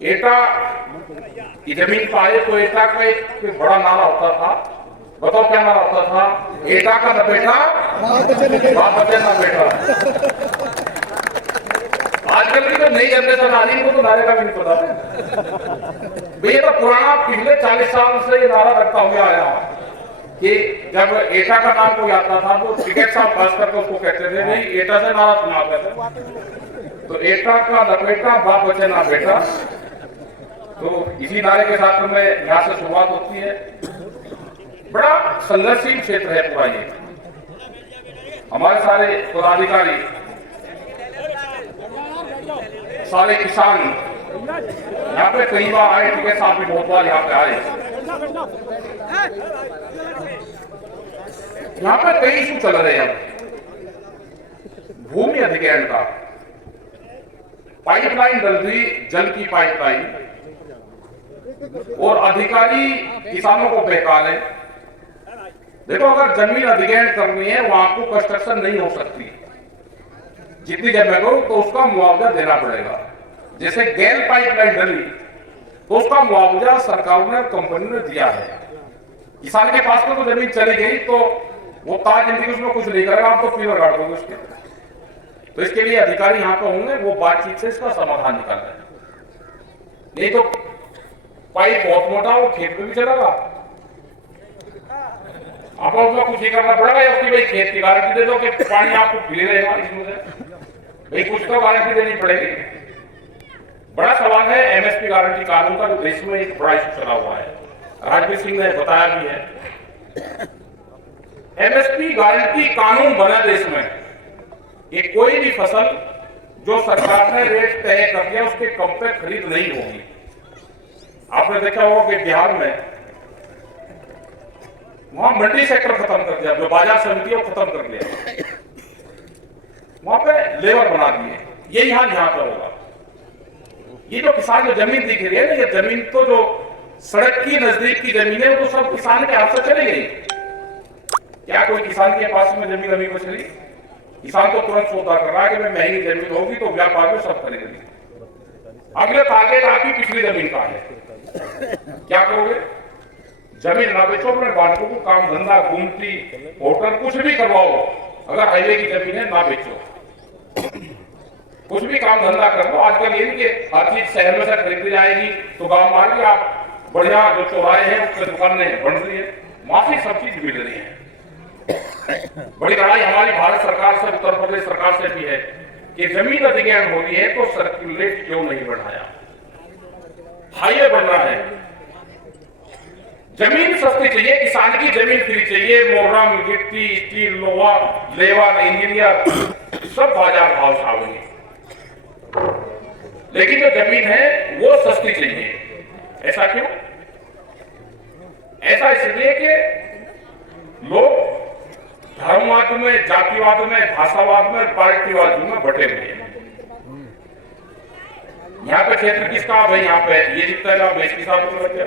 एटा की जमीन पर आए तो एटा का एक बड़ा नारा होता था। बताओ क्या नारा होता था? एटा का न बेटा, बाप बचे न बेटा। आजकल की जो नई जनरेशन आ रही है, तो नारे का भी नहीं पता। ये तो पुराना पिछले 40 साल से ये नारा रखता हुआ आया कि जब एटा का नाम कोई आता था तो टिकट साहब खास करके उसको कहते थे नहीं एटा से नारा सुनाते थे। तो एटा का न बेटा, बाप बचे ना बेटा। तो इसी नारे के साथ में यहाँ से शुरुआत होती है। बड़ा संघर्षशील क्षेत्र है पूरा ये। हमारे सारे पदाधिकारी, सारे किसान यहाँ पे कई बार आए, टिकट साहब भी बहुत बार यहाँ पे आए। यहाँ पे कई इशू चल रहे हैं। भूमि अधिग्रहण का, पाइपलाइन डल रही, जल की पाइपलाइन, और अधिकारी किसानों को बहका ले। देखो अगर जमीन अधिग्रहण करनी है वहां को कंस्ट्रक्शन नहीं हो सकती, जितनी जगह को तो उसका मुआवजा देना पड़ेगा। जैसे गैल पाइपलाइन डली तो उसका मुआवजा सरकार ने, कंपनी ने दिया है। किसान के पास में तो जमीन चली गई तो वो ताज जिंदगी उसमें कुछ नहीं करेगा, आप तो पीवर काट दोगे उसके। तो इसके लिए अधिकारी यहाँ पे होंगे, वो बातचीत से इसका समाधान निकाल रहे हैं। नहीं तो पाइप बहुत मोटा, वो खेत में भी चलेगा, आपको उसमें कुछ नहीं करना पड़ेगा। या उसकी भाई खेत की गारंटी दे दो कि पानी आपको फ्री रहेगा इसमें से, भाई कुछ तो गारंटी देनी पड़ेगी। बड़ा सवाल है एमएसपी गारंटी कानून का, जो देश में एक बड़ा इशू चला हुआ है। राजवीर सिंह ने बताया भी है। एमएसपी गारंटी कानून बना देश में, ये कोई भी फसल जो सरकार ने रेट तय कर दिया उसके कम पे खरीद नहीं होगी। आपने देखा होगा कि बिहार में वहां मंडी सेक्टर खत्म कर दिया, जो बाजार समिति है खत्म कर दिया, वहां पे लेबर बना दिए। ये यहाँ पे होगा। ये जो किसान जो जमीन दिख रही है ना, ये जमीन तो जो सड़क की नजदीक की जमीन है वो तो सब किसान के हाथ से चली गई। क्या कोई किसान के पास में जमीन अभी बच रही? किसान तो तुरंत सौदा कर रहा है कि महंगी जमीन होगी तो व्यापार में सब खरीदेंगे। अगले टारगेट आपकी पिछली जमीन का है, क्या करोगे? जमीन ना बेचो, अपने बालकों को काम धंधा, घूमती होटल कुछ भी करवाओ, अगर हाईवे की जमीन है ना बेचो, कुछ भी काम धंधा कर लो। आजकल ये नहीं कि हर चीज शहर में से खरीदी जाएगी तो गांव मान के आप बढ़िया जो चौराहे हैं उसमें दुकानें बन रही है, वहां से सब चीज मिल रही है। बड़ी लड़ाई हमारी भारत सरकार से, उत्तर प्रदेश सरकार से भी है कि जमीन अधिग्रहण हो रही है तो सर्कुलेट क्यों नहीं बढ़ाया? हाईवे बन रहा है, जमीन सस्ती चाहिए, किसान की जमीन फ्री चाहिए। मोरम, गिट्टी, स्टील, लोहा, लेबर, इंजीनियर सब बाजार भाव से आएंगे, लेकिन जो जमीन है वो सस्ती चाहिए। ऐसा क्यों? ऐसा इसलिए कि लोग धर्मवाद में, जातिवाद में, भाषावाद में, पार्टीवाद में बटे हुए हैं। यहाँ पे क्षेत्र किसका? भाई यहाँ पे ये जितना मैं इसके साथ में लग गया,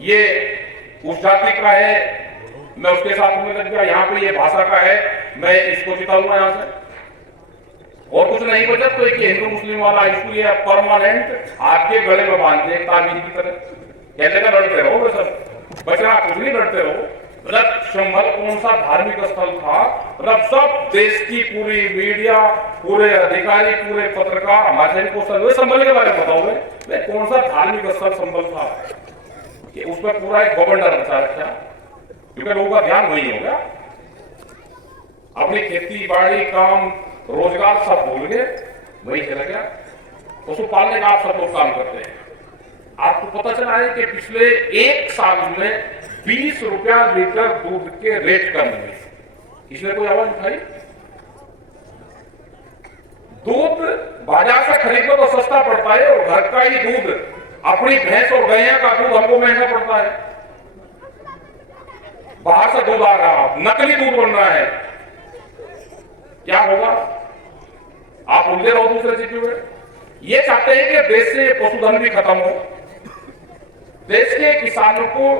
ये उस जाति का है मैं उसके साथ में लग गया, यहाँ पे ये भाषा का है मैं इसको जिताऊंगा यहाँ से, और कुछ नहीं बचा तो एक हिंदू मुस्लिम वाला इशू ये परमानेंट आपके गले में बांध दे ताबीज की तरह। कहने का लड़ते रहो सर, बचना कुछ नहीं, लड़ते रहो। मतलब संभल कौन सा धार्मिक स्थल था? मतलब सब देश की पूरी मीडिया, पूरे अधिकारी, पूरे पत्रकार हमारे क्वेश्चन संभल के बारे में बताओगे कौन सा धार्मिक स्थल संभल था कि उसमें पूरा एक गवर्नर बचा रखा, क्योंकि लोगों का ध्यान वही हो गया, अपनी खेती बाड़ी, काम, रोजगार सब भूल गए, वही चला गया। पशु पालने का आप सब लोग काम करते हैं। आपको पता चला है कि पिछले एक साल में 20 रुपया लीटर दूध के रेट कम हुए। इसने कोई आवाज उठाई? दूध बाजार से खरीदो तो सस्ता पड़ता है, और घर का ही दूध, अपनी भैंस और गैया का दूध हमको महंगा पड़ता है। बाहर से दूध आ रहा, नकली दूध बन रहा है, क्या होगा? आप उलझे रहो दूसरे चीजों में। ये चाहते हैं कि देश से पशुधन भी खत्म हो, देश के किसानों को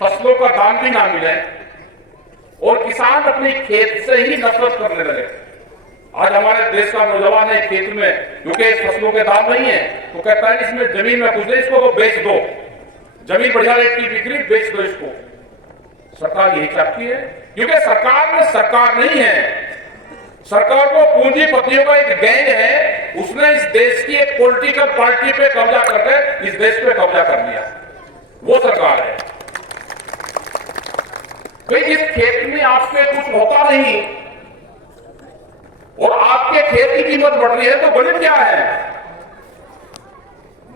फसलों का दाम भी ना मिले, और किसान अपने खेत से ही नफरत करने लगे। आज हमारे देश का नौजवान है खेत में, क्योंकि फसलों के दाम नहीं है, तो कहता है इसमें जमीन में कुछ नहीं, इसको तो बेच दो, जमीन बढ़िया रेट की बिक्री, बेच दो इसको। सरकार यही चाहती है, क्योंकि सरकार में सरकार नहीं है, सरकार को पूंजीपतियों का एक गैंग है, उसने इस देश की एक पॉलिटिकल पार्टी पे कब्जा करके इस देश पे कब्जा कर लिया, वो सरकार है। तो इस खेत में आपके कुछ होता नहीं और आपके खेत की कीमत बढ़ रही है, तो गणित क्या है?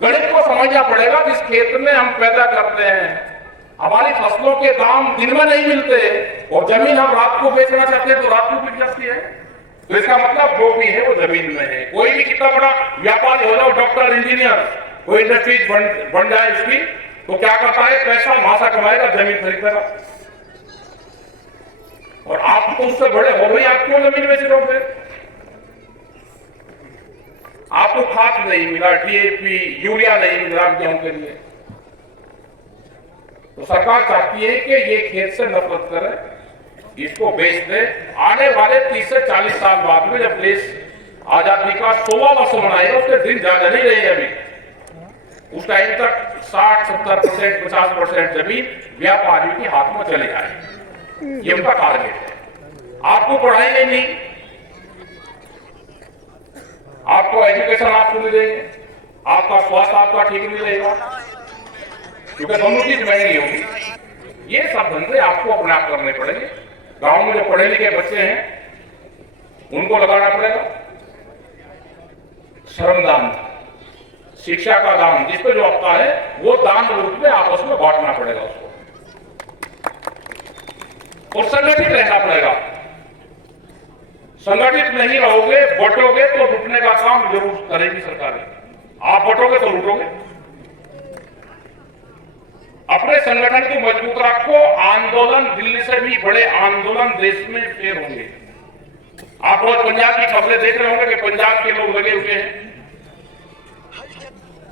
गणित को समझना पड़ेगा। जिस खेत में हम पैदा करते हैं, हमारी फसलों के दाम दिन में नहीं मिलते और जमीन हम रात को बेचना चाहते हैं तो रात को बिक जाती है, तो इसका मतलब जो भी है वो जमीन में है। कोई भी कितना बड़ा व्यापारी हो जाओ, डॉक्टर, इंजीनियर, कोई इंडस्ट्रीज बन जाए उसकी, तो क्या करता है, पैसा मासा कमाएगा, जमीन खरीदेगा। और आप तो उससे बड़े हो गए, आप क्यों जमीन बेच रहे हो? फिर आपको खाद नहीं मिला, डीएपी, यूरिया नहीं मिला गेहूं के लिए, तो सरकार चाहती है कि ये खेत से नफरत करे, इसको बेच दे। आने वाले 30 से 40 साल बाद में जब देश आजादी का 100वां वर्ष मनाएगा, उसके दिन ज्यादा नहीं रहेगा अभी, उस टाइम तक 60-70%, 50% जमीन व्यापारियों के हाथ में चले जाएगी। ये उनका टारगेट है। आपको पढ़ाएंगे नहीं, आपको एजुकेशन आपको नहीं देंगे, आपका स्वास्थ्य आपका ठीक नहीं रहेगा, क्योंकि दोनों चीज महंगी होगी। ये सब धंधे आपको अपने आप करने पड़ेंगे। गांव में जो पढ़े लिखे बच्चे हैं उनको लगाना पड़ेगा श्रमदान, शिक्षा का दान, जिस पे जो आपका है वो दान रूप में आपस में बांटना पड़ेगा उसको, और संगठित रहना पड़ेगा। संगठित नहीं रहोगे, बटोगे तो लूटने का काम जरूर करेगी सरकारें। आप बटोगे तो लूटोगे। अपने संगठन को मजबूत रखो। आंदोलन दिल्ली से भी बड़े आंदोलन देश में फिर होंगे। आप रोज पंजाब की खबरें देख रहे होंगे कि पंजाब के लोग लगे हुए हैं,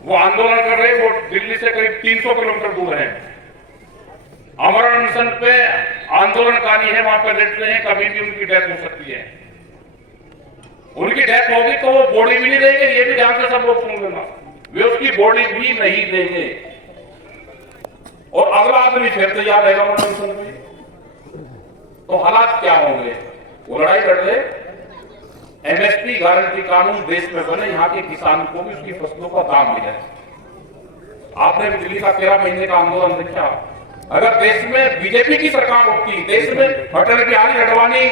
वो आंदोलन कर रहे हैं, वो दिल्ली से करीब 300 किलोमीटर दूर है। अमर अनशन पे आंदोलनकारी है, वहां पर लेट रहे हैं, कभी भी उनकी डेथ हो सकती है। उनकी डेथ होगी तो वो बॉडी भी नहीं देंगे, ये भी ध्यान से सब लोग सुन लेना, वे उसकी बॉडी भी नहीं देंगे और अगला आदमी फिर तैयार रहेगा अनशन में। तो हालात क्या होंगे? वो लड़ाई लड़ रहे, एमएसपी गारंटी कानून देश में बने, यहाँ के किसान को भी उसकी फसलों का दाम मिले। आपने दिल्ली का 13 महीने का आंदोलन देखा। अगर देश में बीजेपी की सरकार होती, देश में अटल बिहारी अडवाणी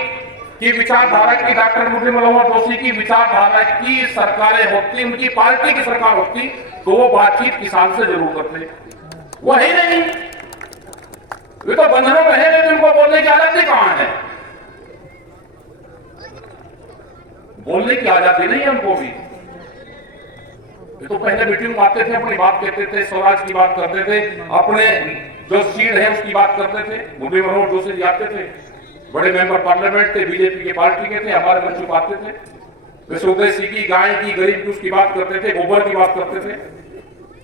की विचारधारा की, डॉक्टर मुरली मनोहर जोशी की विचारधारा की सरकारें होती, उनकी पार्टी की सरकार होती, तो वो बातचीत किसान से जरूर करते। वो है नहीं, वे तो बंधनों में है, लेकिन उनको बोलने की आजादी कहां है? बोलने की आजादी नहीं है उनको भी। तो पहले मीटिंग में आते थे, अपनी बात कहते थे, स्वराज की बात करते थे, अपने जो सीट है उसकी बात करते थे। मुरली मनोहर जोशी जी आते थे, बड़े मेंबर पार्लियामेंट थे, बीजेपी के पार्टी के थे, हमारे मंच पर आते थे, वे स्वदेशी की, गाय की, गरीब की उसकी बात करते थे, गोबर की बात करते थे,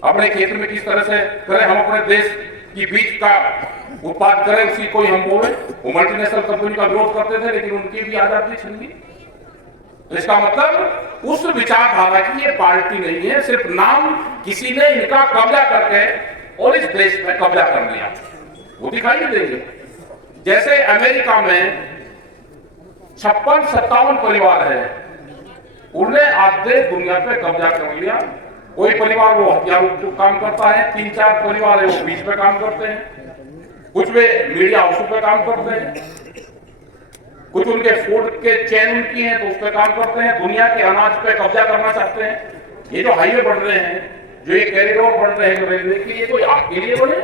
अपने खेत में किस तरह से करें, हम अपने देश की बीज का उत्पाद करें, उसी को हम बोले। वो मल्टीनेशनल कंपनी का विरोध करते थे, लेकिन उनकी भी आजादी छीन ली। तो इसका मतलब उस विचारधारा की ये पार्टी नहीं है, सिर्फ नाम किसी ने इनका कब्जा करके और इस देश में कब्जा कर लिया, वो दिखाई नहीं देंगे। जैसे अमेरिका में 56-57 परिवार है, उन्हें आधे दुनिया पे कब्जा कर लिया। कोई परिवार वो हथियारों का काम करता है, 3-4 परिवार है वो बीच पे काम करते हैं, कुछ वे मीडिया हाउस पे काम करते हैं, कुछ उनके फूड के चेन उनकी है तो उस पर काम करते हैं, दुनिया के अनाज पे कब्जा करना चाहते हैं। ये जो हाईवे बढ़ रहे हैं, जो ये कॉरिडोर बढ़ रहे हैं रेलवे के लिए, कोई आपके लिए बने?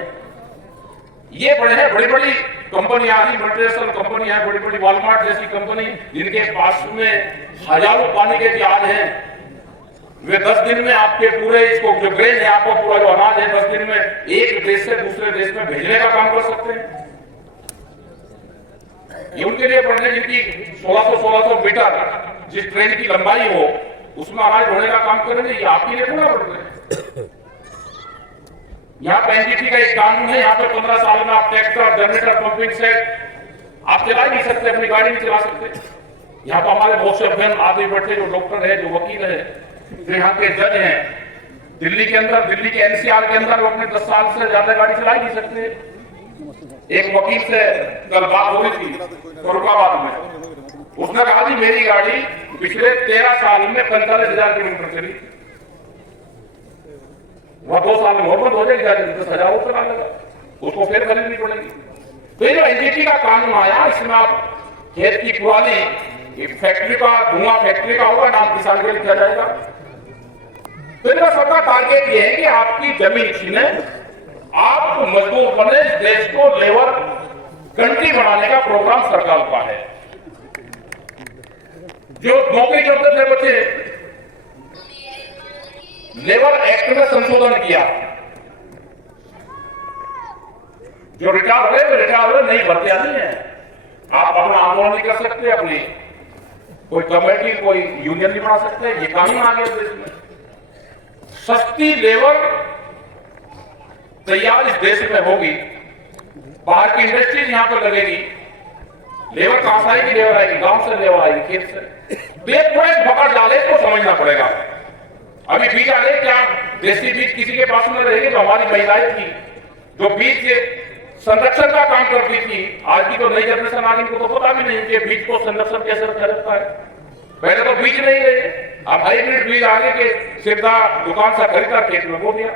ये बड़े हैं, बड़ी बड़ी कंपनी आ रही, मल्टीनेशनल कंपनी है, बड़ी बड़ी वॉलमार्ट जैसी कंपनी, जिनके पास में हजारों पानी के जहाज हैं। वे 10 दिन में आपके पूरे इसको जो ग्रेन है, आपको पूरा जो अनाज है 10 दिन में एक देश से दूसरे देश में भेजने का काम कर सकते हैं। ये उनके लिए पड़ने, जिनकी 1600 मीटर जिस ट्रेन की लंबाई हो उसमें अनाज ढोने का काम करेंगे, ये आपके लिए पूरा पड़ रहे हैं। यहाँ पे एनजीटी का एक कानून है, यहाँ पे 15 साल में आप ट्रैक्टर, जनरेटर, पंपिंग सेट आप चला नहीं सकते, अपनी गाड़ी नहीं चला सकते। यहाँ पर हमारे बहुत से अभियान आदमी बैठे, जो डॉक्टर है, जो वकील है, जो यहाँ के जज हैं। दिल्ली के अंदर, दिल्ली के एनसीआर के अंदर वो अपने 10 साल से ज्यादा गाड़ी चला ही नहीं सकते। एक वकील से कल बात हो रही थी फरुखाबाद में, उसने कहा जी मेरी गाड़ी पिछले 13 साल में 45,000 किलोमीटर चली, वह 2 साल में बंद हो जाएगी, 10,000 रुपये लगा, उसको फिर खरीदनी पड़ेगी। तो ये जो एनजीटी का कानून आया, इसमें आप खेत की पुरानी फैक्ट्री का धुआं फैक्ट्री का होगा, नाम किसान के लिखा जाएगा। तो इनका सबका टारगेट ये है कि आपकी जमीन छीने, आप मजदूर बने, देश को लेबर कंट्री बनाने का प्रोग्राम सरकार का है। जो नौकरी करते थे बच्चे, लेबर एक्ट में संशोधन किया, जो रिटायर हो गए रिटायर हो गए, नई भर्तियां नहीं है। आप अपना आंदोलन नहीं कर सकते, अपनी कोई कमेटी, कोई यूनियन नहीं बना सकते, ये कानून आ गया देश में। सस्ती लेबर तैयार इस देश में होगी, बाहर की इंडस्ट्रीज यहां पर लगेगी, लेबर कहां से आएगी? लेबर आएगी गांव से, लेबर आएगी खेत से। एक पकड़ डाले तो समझना पड़ेगा। अभी बीज आ गए, क्या देसी बीज किसी के पास में रहेगी? तो हमारी महिलाएं थी जो बीज संरक्षण का काम करती थी, आज की तो नई जनरेशन आ गई, को तो पता भी नहीं कि बीज को संरक्षण कैसे रखा जाता है। पहले तो बीज नहीं रहे, अब हाइब्रिड बीज आगे के सीधा दुकान से खरीदा खेत में बो दिया।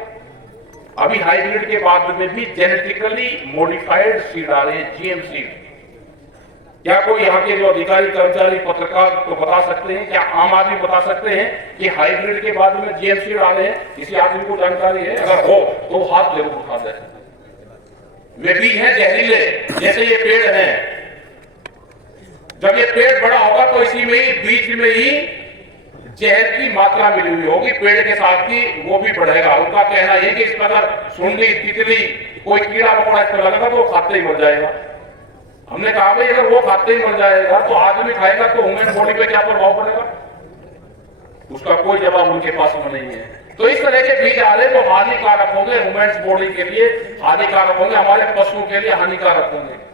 अभी हाइब्रिड के बाद में भी जेनेटिकली मॉडिफाइड सीड आ रहे हैं, जीएम सीड। क्या कोई यहाँ के जो अधिकारी, कर्मचारी, पत्रकार तो बता सकते हैं, क्या आम आदमी बता सकते हैं कि हाइब्रिड के बाद में जीएम सीड आ रहे हैं? किसी आदमी को जानकारी है? अगर हो तो हाथ जरूर उठा दे। वे बीज हैं जहरीले, जैसे ये पेड़ हैं। जब ये पेड़ बड़ा होगा तो इसी में ही, बीज में ही जहर की मात्रा मिली हुई होगी, पेड़ के साथ ही वो भी बढ़ेगा। उनका कहना है कि इस पर अगर सुंडी, तितली, कोई कीड़ा मकोड़ा इस पर लगेगा तो वो खाते ही मर जाएगा। हमने कहा भाई अगर वो खाते ही मर जाएगा तो आदमी खाएगा तो ह्यूमन बॉडी पे क्या प्रभाव पड़ेगा? उसका कोई जवाब उनके पास में नहीं है। तो इस तरह के बीज आ रहे तो हानिकारक होंगे, ह्यूमन बॉडी के लिए हानिकारक होंगे, हमारे पशुओं के लिए हानिकारक होंगे।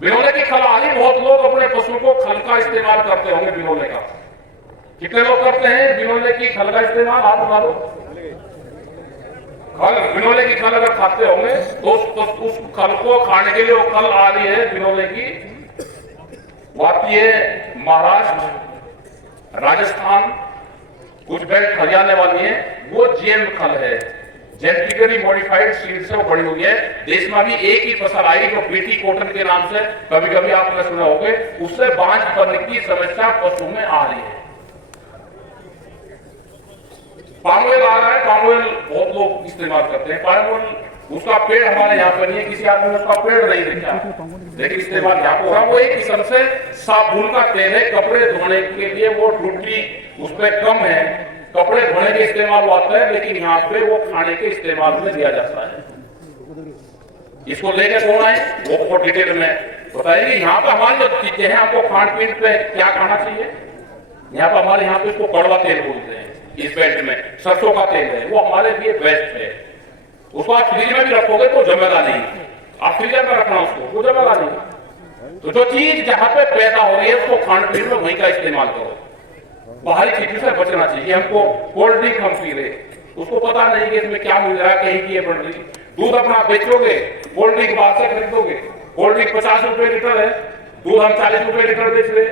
बिनोले की खल आ रही, बहुत लोग अपने पशु को खल का इस्तेमाल करते होंगे। बिनोले का कितने लोग करते हैं? बिनोले की खल का इस्तेमाल हाथ उठा लो। खल, बिनोले की खल अगर खाते होंगे तो उस खल को खाने के लिए वो खल आ रही है बिनोले की, वो आती है महाराष्ट्र, राजस्थान, कुछ बेल्ट हरियाणा वाली है, वो जीएम खल है, जेनेटिकली मॉडिफाइड सीड से वो बड़ी हुई है। देश में भी एक ही फसल आई जो बीटी कॉटन के नाम से कभी कभी आपने सुना होगा, उससे बांझ पड़ने की समस्या पशु में आ रही है। पाम ऑयल आ रहा है, पाम ऑयल बहुत लोग इस्तेमाल करते हैं। पाम ऑयल, उसका पेड़ हमारे यहाँ पर नहीं है, किसी आदमी ने उसका पेड़ नहीं देखा, लेकिन इस्तेमाल यहाँ पर हो रहा। वो एक किस्म से साबुन का तेल है, कपड़े धोने के लिए वो टूटी उस पर कम है, कपड़े धोने के इस्तेमाल होता है, लेकिन यहाँ पे वो खाने के इस्तेमाल में दिया जाता है। इसको लेके कौन आए वो डिटेल में बताएंगे। यहाँ पे हमारी जो चीजें हैं, आपको खान पीन पे क्या खाना चाहिए, यहाँ पे हमारे यहाँ पे इसको कड़वा तेल बोलते हैं। इस बेल्ट में सरसों का तेल है, वो हमारे लिए बेस्ट है। उसको आप फ्रिज में भी रखोगे तो जमेगा नहीं, आप फ्रीजर में रखना उसको, वो जमेगा नहीं। तो जो चीज जहां पे पैदा हो रही है उसको खान पीन में वहीं का इस्तेमाल करो। बाहरी चीजों से बचना चाहिए। हमको कोल्ड ड्रिंक हम पी रहे, उसको पता नहीं कि इसमें क्या मिल रहा है, कहीं की ये बन रही। दूध अपना बेचोगे, कोल्ड ड्रिंक बाहर से खरीदोगे, कोल्ड ड्रिंक 50 रुपए लीटर है, दूध हम 40 रुपए लीटर बेच रहे।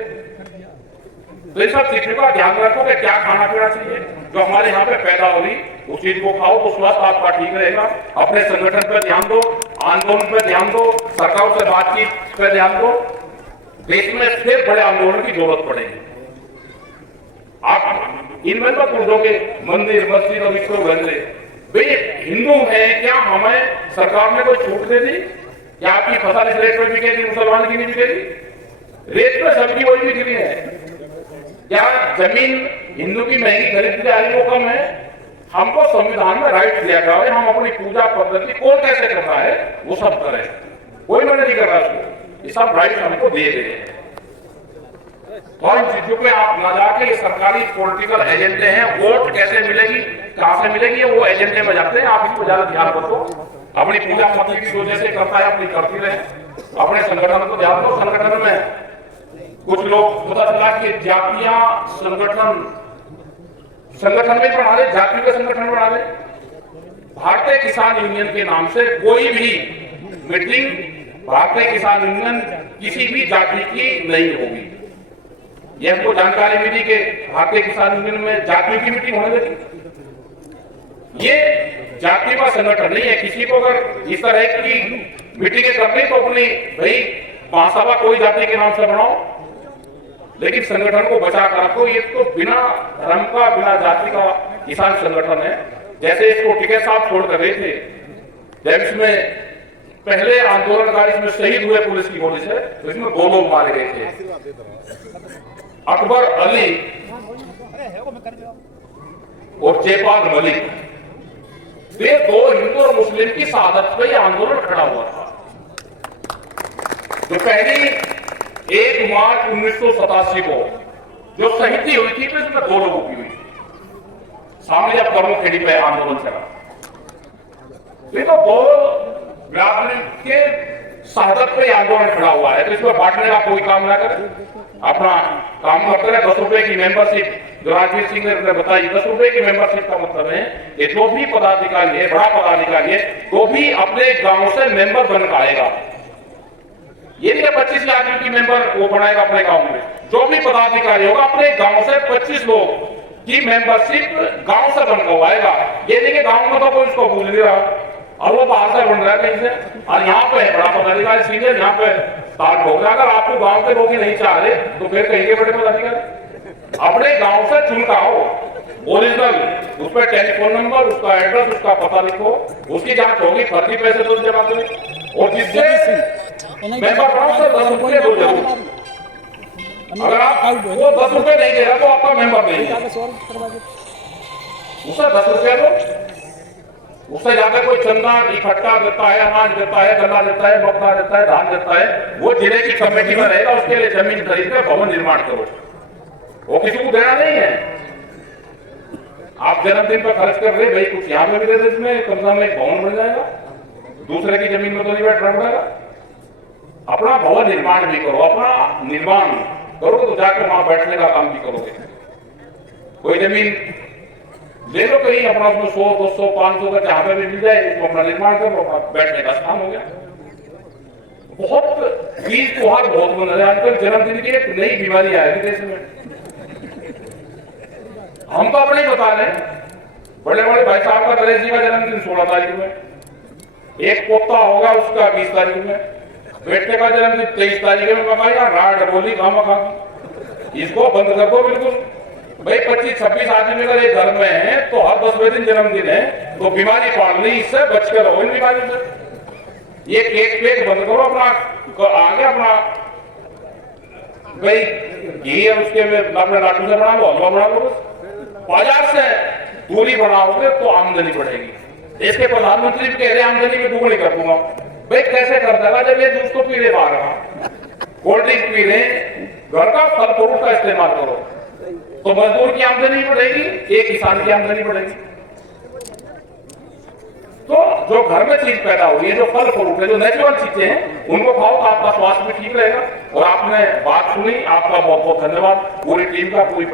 तो इन सब चीजों का ध्यान रखो कि क्या खाना पीना चाहिए, जो हमारे यहाँ पे पैदा हो रही उस चीज को खाओ तो स्वास्थ्य आपका ठीक रहेगा। अपने संगठन पर ध्यान दो, आंदोलन पर ध्यान दो, सरकार से बातचीत पर ध्यान दो। देश में फिर बड़े आंदोलन की जरूरत पड़ेगी। आप इनमें मत पूछोगे मंदिर, मस्जिद और इसको बन रहे भाई हिंदू है क्या, हमें सरकार ने कोई छूट दे दी? क्या आपकी फसल इस रेट पर बिकेगी, मुसलमान की नहीं बिकेगी? रेट पर सबकी वही बिक रही है। क्या जमीन हिंदू की महंगी खरीद जा रही वो कम है? हमको संविधान में राइट दिया गया है, हम अपनी पूजा पद्धति कौन कैसे कर रहा है वो सब करें, कोई मना नहीं कर रहा उसको, ये सब राइट हमको दे रहे हैं। और इन चीजों पे आप न जाके ये सरकारी पॉलिटिकल एजेंडे हैं, वोट कैसे मिलेगी, कहां से मिलेगी, वो एजेंडे में जाते हैं। आप इसको ज्यादा ध्यान रखो, अपनी पूजा पद्धति जो जैसे करता है अपनी करती रहे, अपने संगठन को ध्यान दो। संगठन में कुछ लोग पता चला कि जातियां संगठन में बढ़ा रहे, जाति का संगठन बढ़ा रहे। भारतीय किसान यूनियन के नाम से कोई भी मीटिंग भारतीय किसान यूनियन किसी भी जाति की नहीं होगी। यह हमको जानकारी मिली कि भारतीय किसान यूनियन में जातियों की मीटिंग होने लगी। ये जाति का संगठन नहीं है। किसी को अगर इस तरह की मीटिंगें करनी तो अपनी भाई महासभा कोई जाति के नाम से बनाओ, लेकिन संगठन को बचा कर रखो। ये तो बिना धर्म का, बिना जाति का किसान संगठन है। जैसे इसको टिकैत साहब छोड़ कर गए थे, जब इसमें पहले आंदोलनकारी इसमें शहीद हुए पुलिस की गोली से, तो इसमें 2 लोग मारे गए थे, अकबर अली और जयपाल मलिक। वे 2 हिंदू और मुस्लिम की शहादत पे आंदोलन खड़ा हुआ था। जो पहली 1 मार्च 1987 को जो शहीदी हुई थी, इसमें 2 लोगों की हुई थी। सामने जब कर्मो खेड़ी पे आंदोलन चला, ये तो 2 बिरादरी के शहादत पे आंदोलन खड़ा हुआ है। तो इसमें बांटने का कोई काम ना करे, अपना काम करते रहे। 10 रुपए की मेंबरशिप, जो राजवीर सिंह ने बताई, 10 रुपए की मेंबरशिप का मतलब है कि जो भी पदाधिकारी है, बड़ा पदाधिकारी है, तो भी अपने गांव से मेंबर बन पाएगा। ये नहीं 25 आदमी की मेंबर वो बनाएगा अपने गांव में। जो भी पदाधिकारी होगा अपने गांव से 25 लोग की मेंबरशिप गांव से बनकर आएगा। ये नहीं कि गांव में तो कोई उसको भूल नहीं रहा और वो बाहर से बन रहा है कहीं से, और यहाँ पे बड़ा पदाधिकारी सीनियर यहाँ पे ताल ठोक रहा। अगर आपको गांव के लोग ही नहीं चाह रहे तो फिर कहीं के बड़े पदाधिकारी अपने गांव से चुन का हो, ओरिजिनल, उस पर टेलीफोन नंबर, उसका एड्रेस, उसका पता लिखो, उसकी जांच होगी, फर्जी पैसे तो जमा करें। और जिससे मेंबर बनाओ सर 10 रुपये दो जरूर। अगर आप वो 10 रुपये नहीं दे रहा तो आपका मेंबर नहीं है, उसे 10 रुपये दो। उससे जाकर कोई चंदा इकट्ठा देता है, अनाज देता है, गन्ना देता है, मक्का देता है, धान देता है, वो जिले की कमेटी में रहेगा। उसके लिए जमीन खरीद कर भवन निर्माण करो, वो किसी को देना नहीं है। आप जन्मदिन पर खर्च कर रहे भाई, कुछ यहाँ पे भी दे दे, इसमें कम से कम एक भवन बन जाएगा। दूसरे की जमीन में तो नहीं बैठना पड़ेगा। अपना भवन निर्माण भी करो, अपना निर्माण करोगे तो जाकर वहां बैठने का काम भी करोगे। कोई जमीन ले लो कहीं, अपना उसमें 100, 200, 500 का जहां पे भी मिल जाए, उसको अपना निर्माण करो, अपना बैठने का स्थान हो गया। बहुत तीज त्योहार बहुत बन रहे हैं आजकल। जन्मदिन की एक नई बीमारी आएगी देश में। हम तो अपने ही बता रहे हैं, बड़े बड़े भाई साहब का नरेश जी का जन्मदिन 16 तारीख में, एक पोता होगा उसका 20 तारीख में, बेटे का जन्मदिन 23 तारीख में। बताइए राड बोली खामा खा, इसको बंद कर दो बिल्कुल भाई। 25-26 आदमी अगर एक घर में है तो हर 10वें दिन जन्मदिन है, तो बीमारी पाल ली, इससे बच कर रहो इन बीमारी से। ये केक पेक बंद करो, अपना आगे अपना भाई घी है उसके में अपने लाडू से बना लो, हलवा बना लो। बाजार से दूरी बनाओगे तो आमदनी बढ़ेगी। देश के प्रधानमंत्री भी कह रहे आमदनी में दुगनी कर दूंगा। भाई कैसे कर देगा जब ये दूध तो पी रहे, बाहर कोल्ड ड्रिंक पी रहे, घर का फल फ्रूट का इस्तेमाल करो तो मजदूर की आमदनी बढ़ेगी, एक किसान की आमदनी बढ़ेगी। तो जो घर में चीज पैदा हो रही है, जो फल फ्रूट है, जो नेचुरल चीजें हैं, उनको खाओ तो आपका स्वास्थ्य भी ठीक रहेगा। और आपने बात सुनी, आपका बहुत बहुत धन्यवाद पूरी टीम का, पूरी